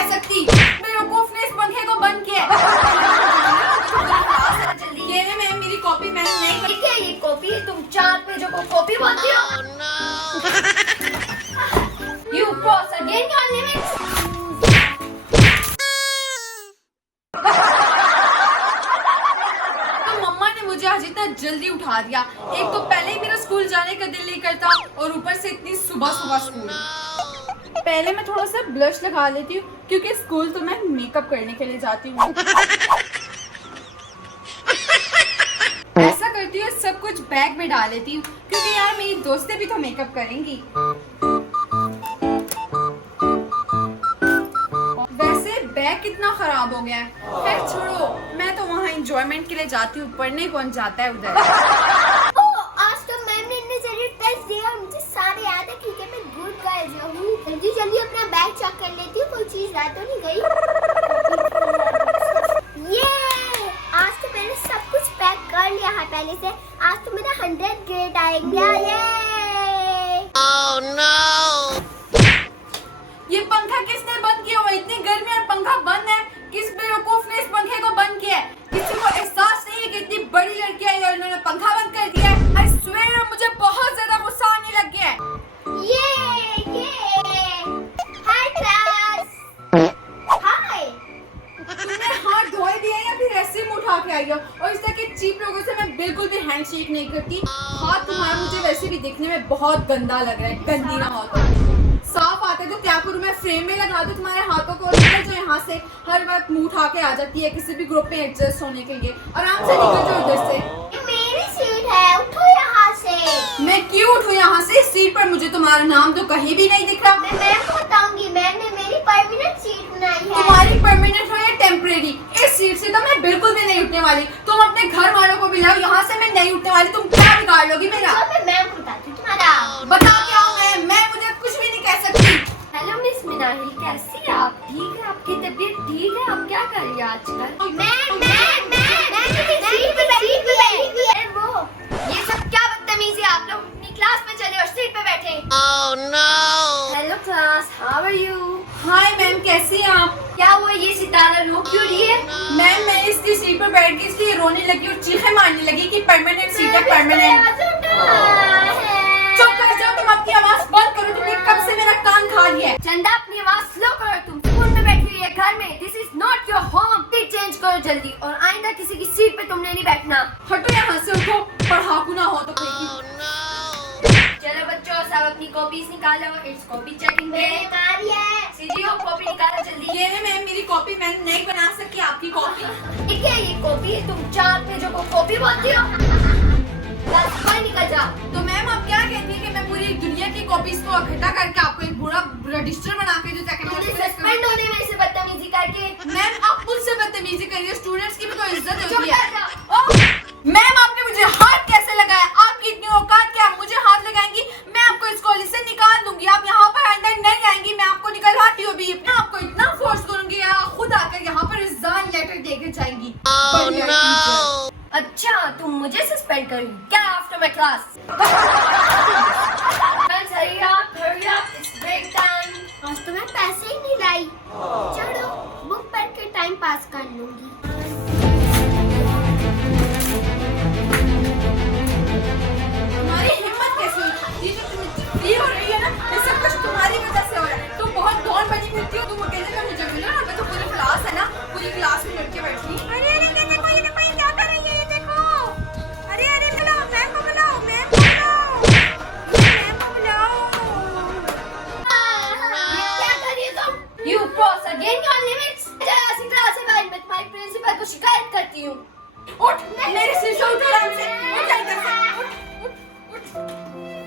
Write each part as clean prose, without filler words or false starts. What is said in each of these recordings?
कह सकती। बेवकूफ ने इस पंखे को बंद किया। ये ले मैम मेरी कॉपी, मैंने नहीं ठीक है, ये कॉपी है, तुम 4 पेजों को कॉपी बोलती हो? You cross again your limits. तो मम्मा ने मुझे आज इतना जल्दी उठा दिया। एक तो पहले ही मेरा स्कूल जाने का दिल नहीं करता और ऊपर से इतनी सुबह सुबह स्कूल। पहले मैं थोड़ा सा ब्लश लगा लेती हूँ क्योंकि स्कूल तो मैं मेकअप करने के लिए जाती हूँ। ऐसा करती हूँ सब कुछ बैग में डाल लेती हूँ क्योंकि यार मेरी दोस्तें भी तो मेकअप करेंगी। वैसे बैग कितना खराब हो गया है। खैर छोड़ो, मैं तो वहाँ एंजॉयमेंट के लिए जाती हूँ, पढ़ने कौन जाता है उधर। आज तो मैम ने इतने जल्दी टेस्ट दिया, मुझे सारे याद है क्योंकि मैं गुड गर्ल हूँ। जल्दी जल्दी अपना बैग चेक कर लेती हूँ, कोई चीज रह तो नहीं गई। ये आज तो मैंने सब कुछ पैक कर लिया है पहले से। आज तो मेरा 100 ग्रेड आएंगे। Oh no! ये पंखा किसने बंद किया हुआ? इतनी गर्मी और पंखा बंद है। किस बेवकूफ ने इस पंखे को बंद किया है? किसी को एहसास नहीं है कि इतनी बड़ी लड़की आई और इन्होंने पंखा बंद कर दिया है। I swear मुझे बहुत ज्यादा गुस्सा आने लग गया है। ये हाय क्लास। हाय, तुमने हाथ धोए दिए या फिर ऐसे मुंह उठा के आई हो? और इस तरह के चीप लोगों से मैं बिल्कुल भी हैंडशेक नहीं करती। हाथ तुम्हारा मुझे वैसे भी दिखने में बहुत गंदा लग रहा है। गंदी ना हो तो साफ आते तो क्या करूं मैं? फ्रेम में लगा दूं तुम्हारे हाथों को? निकल जो यहाँ से, हर वक्त मुंह उठा के आ जाती है किसी भी ग्रुप में एडजस्ट होने के लिए। आराम से निकल जाओ उधर से। ये मेरी सीट है, उठो यहाँ से। मैं क्यों उठूं यहाँ से? इस सीट पर मुझे तुम्हारा नाम तो कहीं भी नहीं दिख रहा। मैं मैम को बताऊंगी, मैम ने मेरी परमानेंट सीट बनाई है। तुम्हारी परमानेंट हो या टेम्परेरी, इस सीट से तो मैं बिल्कुल भी नहीं उठने वाली। तुम अपने घर वालों को बुलाओ, यहाँ से मैं नहीं उठने वाली। तुम क्या बिगाड़ लोगी मेरा? मैं मैम को बताती हूँ तुम्हारा। बता क्या हूँ मैं मुझे कुछ भी नहीं कह सकती। हेलो मिस मिनाहिल, कैसी हैं आप? ठीक है, आपकी तबीयत ठीक है? आप क्या कर रही हैं आजकल? मैं सीट पे बैठी है। वो ये सब क्या बदतमीजी है? आप लोग अपनी क्लास में चले और सीट पे बैठे। Oh no! Hello class, how are you? Hi ma'am, कैसी हैं आप? क्या हुआ, ये सितारा रो क्यों रही है? मैम मैं इसकी सीट पर बैठ के इसलिए रोने लगी और चीखें मारने लगी कि परमानेंट सीट है, परमानेंट। चुप कर जाओ, तुम अपनी आवाज बंद करो। तुमने कब से मेरा कान खा लिया है। चंदा, अपनी आवाज स्लो करो। तुम स्कूल में बैठी हुई है, घर में। This is not your home. Seat change करो जल्दी और आइंदा किसी की सीट पे तुमने नहीं बैठना। हटो यहाँ से, उठो, पढ़ाकू ना हो तो कहीं। चलो बच्चों, सब अपनी कॉपीज निकालो। It's copy checking day. CGO, copy निकालो जल्दी। ये ले मैम मेरी कॉपी, मैं नहीं बना सकी आपकी कॉपी। ठीक है, ये कॉपी है, तुम 4 पेजों को कॉपी बोलती हो? बस बाहर निकल जाओ। तो मैम आप क्या कहती है कि मैं पूरी दुनिया की कॉपीज को इकट्ठा करके आपको एक पूरा रजिस्टर बना के दूं ताकि मैं तुमने उसको सस्पेंड होने में से बदतमीजी करके। मैम आप मुझसे बदतमीजी करिए, स्टूडेंट्स की भी तो इज्जत चुप होती है। कर जाओ। मैम आपने मुझे हाथ कैसे लगाया? आपकी इतनी औकात क्या? मुझे हाथ लगाएंगी? मैं आपको इस कॉलेज से निकाल दूंगी। आप यहाँ पर अंदर नहीं आएंगी, मैं आपको निकलवाती हूँ अभी। मैं आपको इतना फोर्स करूंगी, आप खुद आकर यहाँ पर रिजाइन लेटर देकर जाएंगी। अच्छा, तुम मुझे सस्पेंड करोगी क्या after my class? Hurry up, it's break time. आज तो मैं पैसे ही नहीं लाई। चलो बुक पढ़ के टाइम पास कर लूंगी। तुम्हारी हिम्मत कैसे हुई? ये जो तुम फ्री हो रही है ना, ये सब कुछ तुम्हारी वजह से हो रहा है। तुम बहुत डॉन बनी फिरती हो। तुम अकेले का मुझे मिला ना, मैं तो पूरी क्लास है ना, पूरी क्लास में लड़के बैठी। अरे ये देखो क्या कर रही है, ये देखो। अरे बुलाओ मैम को, बुलाओ मैम को, मैम को बुलाओ। क्या कर रही हो तुम? You cross again your limits. ऐसी क्लास से बाहर, मैं तुम्हारी प्रिंसिपल को शिकायत करती हूँ। उठ, मेरी सीट से उठ आराम से। उठ जा इधर से, उठ। उठ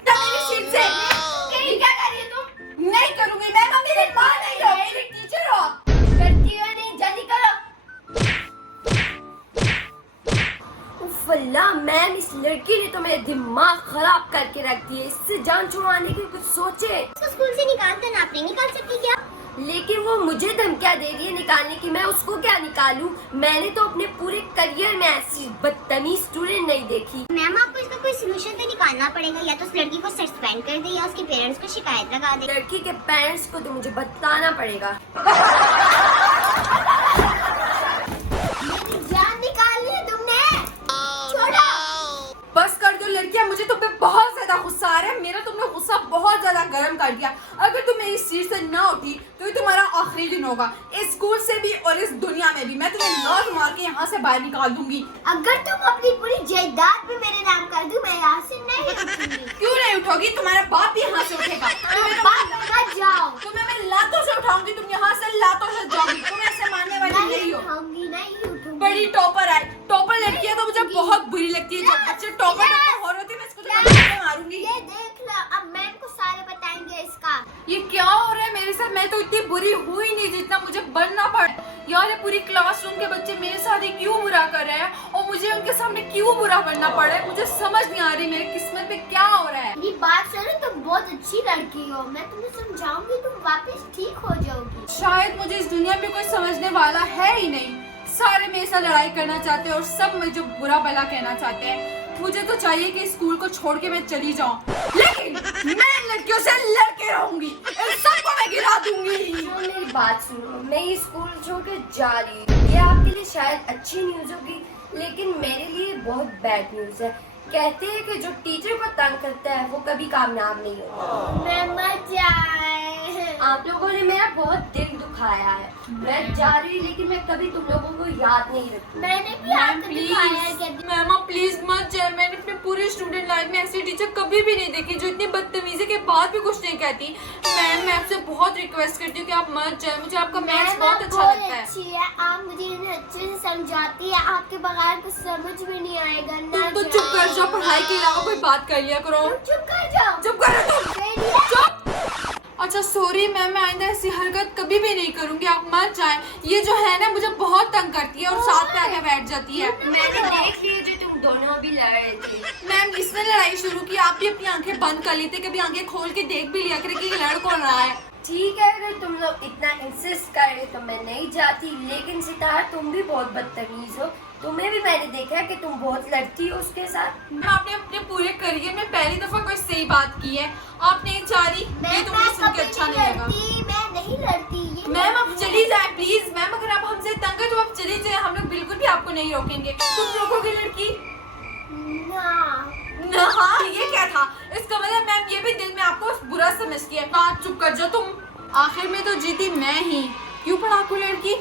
मेरी सीट से। ये क्या कर रही हो तुम? नहीं करूंगी मैम, आप मेरी माँ नहीं हो, मेरी टीचर हो। करती हो नहीं, जल्दी करो। उफ़्ला मैम, इस लड़की ने तो मेरे दिमाग खराब करके रख दिए। इससे जान छुड़वाने की कुछ सोचे। उसको स्कूल से निकालते ना, आप नहीं निकाल सकती क्या? लेकिन वो मुझे धमकियां दे रही है निकालने की, मैं उसको क्या निकालूं? मैंने तो अपने पूरे करियर में ऐसी बदतमीज स्टूडेंट नहीं देखी। मैम आपको इसका कोई सोल्यूशन तो निकालना पड़ेगा, या तो उस लड़की को सस्पेंड कर दे या उसके पेरेंट्स को शिकायत लगा दे। लड़की के पेरेंट्स को तो मुझे बताना पड़ेगा। बहुत ज्यादा गर्म कर दिया। अगर तुम मेरी सीट से ना उठी तो ये तुम्हारा आखिरी दिन होगा, इस स्कूल से भी और इस दुनिया में भी। मैं तुम्हें लॉक मार के यहाँ से बाहर निकाल दूंगी। अगर तुम अपनी पूरी जायदाद भी मेरे नाम कर दूं, मैं यहाँ से नहीं उठूंगी। क्यों नहीं उठोगी? तुम्हारा बाप भी यहाँ से उठेगा। मत जाओ। तुम्हें मैं लातों से उठाऊंगी, तुम यहाँ से लातों से जाओगी। तुम ऐसे मानने वाली नहीं हो। उठाऊंगी, नहीं उठूंगी। बड़ी टॉपर है, टॉपर लड़की है तो मुझे बहुत बुरी लगती है। जब बच्चे टॉपर हो रहे थे मैं इसको तो मारूंगी। ये देख लो, अब मैम को सारे बताएंगे इसका। ये क्या हो रहा है मेरे साथ? मैं तो इतनी बुरी हुई नहीं जितना मुझे बनना पड़ा यार। ये पूरी क्लासरूम के बच्चे मेरे साथ ही क्यों बुरा कर रहे हैं और मुझे उनके सामने क्यों बुरा बनना पड़ रहा है? मुझे समझ नहीं आ रही मेरी किस्मत पे क्या हो रहा है। ये बात सुनो, तुम बहुत अच्छी लड़की हो, मैं तुम्हें समझाऊंगी, तुम वापस ठीक हो जाओगी। शायद मुझे इस दुनिया में कोई समझने वाला है ही नहीं। सारे मेरे साथ लड़ाई करना चाहते हैं और सब मुझे बुरा भला कहना चाहते हैं। मुझे तो चाहिए कि स्कूल को छोड़ के मैं चली जाऊं, लेकिन मैं लड़कियों से लड़के रहूंगी, इन सबको मैं गिरा दूंगी। तो मेरी बात सुनो, मैं ये स्कूल छोड़ के जा रही हूँ। ये आपके लिए शायद अच्छी न्यूज होगी, लेकिन मेरे लिए बहुत बैड न्यूज है। कहते हैं कि जो टीचर को तंग करता है वो कभी कामयाब नहीं होता। मैं मर जाए। आप लोगों ने मेरा बहुत दिल दुखाया है। मैं जा रही हूँ, लेकिन मैं कभी तुम लोगों को याद नहीं रखूंगी। मैंने भी आपको दिखाया है कि मैम प्लीज मत जाए। मैंने अपने पूरे स्टूडेंट लाइफ में ऐसी टीचर कभी भी नहीं देखी जो इतनी बदतमीजी के बाद भी कुछ नहीं कहती। मैम मैं आपसे बहुत रिक्वेस्ट करती हूँ कि आप मत जाए। मुझे आपका मैथ्स बहुत अच्छा लगता है। अच्छी है, आप मुझे इन्हें अच्छे से समझाती है, आपके बगैर कुछ समझ में नहीं आएगा ना। तुम तो चुप कर जाओ, पढ़ाई के अलावा कोई बात कर लिया करो। चुप कर जाओ। चुप करो तुम, चुप। अच्छा सॉरी मैम, मैं आइंदा ऐसी हरकत कभी भी नहीं करूंगी, आप मत जाएं। ये जो है ना मुझे बहुत तंग करती है और साथ में आके बैठ जाती है। मैंने देख लिया जो तुम दोनों अभी लड़ रहे थे। मैम इसने लड़ाई शुरू की, आप भी अपनी आंखें बंद कर ली थी, कभी आंखें खोल के देख भी लिया करे कि ये लड़ कौन रहा है। ठीक है, अगर तुम लोग इतना इंसिस्ट कर रहे तो मैं नहीं जाती, लेकिन सितारा तुम भी बहुत बदतमीज हो। तुम्हें भी मैंने देखा है कि तुम बहुत लड़ती हो उसके साथ। मैम आपने अपने पूरे करियर में पहली दफा कोई सही बात की है, आप नहीं चाह रही, ये तो मुझे सुन के अच्छा नहीं लगा। मैं नहीं लड़ती। मैम आप चली जाए प्लीज। मैम अगर आप हमसे तंग है तो आप चली जाए, हम लोग बिल्कुल भी आपको नहीं रोकेंगे। तुम रोकोगे लड़की? ना। हाँ ये क्या था? इसका मतलब मैम ये भी दिल में आपको बुरा समझती है। हाँ चुप कर जाओ तुम। आखिर में तो जीती मैं ही। क्यों पढ़ाकू लड़की?